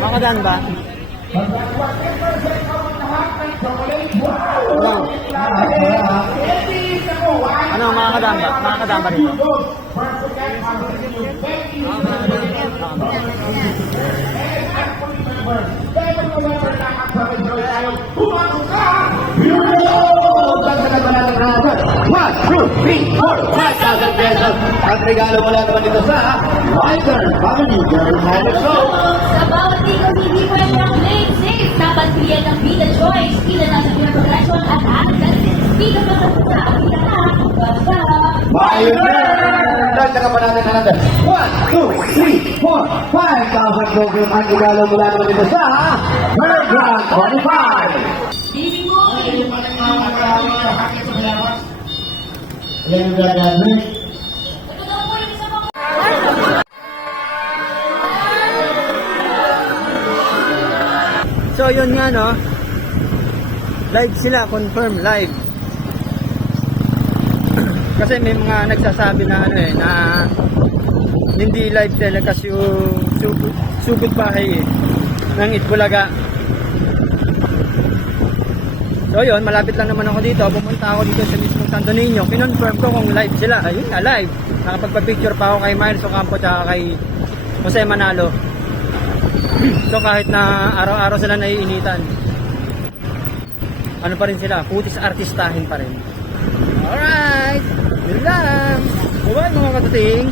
Makadaan ba? Ano? Ano, makakadaan ba? Makakadaan ba rito? One, two, three, four, five thousand. At regalo mula naman dito sa Wiser Family Girl Magic Show. Sa bawat ikaw hindi pwede ang lane safe. Dapat bigyan ng Vita Choice. Kita na sa Pure Progression at Added Vita pa sa pusa. Vita na. Basta. Wiser! Dagdagan pa natin natin. One, two, three, four, five thousand pesos. Ang regalo mula naman dito sa Grand 25. Baby mo. Yan yung gagawin. So yun nga no. Live sila, confirm live. Kasi may mga nagsasabi na ano eh na hindi live telecast yung sugod, sugod bahay eh, ng Itbulaga. So yun, malapit lang naman ako dito. Pumunta ako dito sa mismong Santo Niño. Kinonfirm ko kung live sila. Ayun nga, live. Nakapagpa-picture pa ako kay Miles Ocampo at kay Jose Manalo. So kahit na araw-araw sila naiinitan, ano pa rin sila, putis artistahin pa rin. Alright! Yun lang! Bye-bye mga katuting!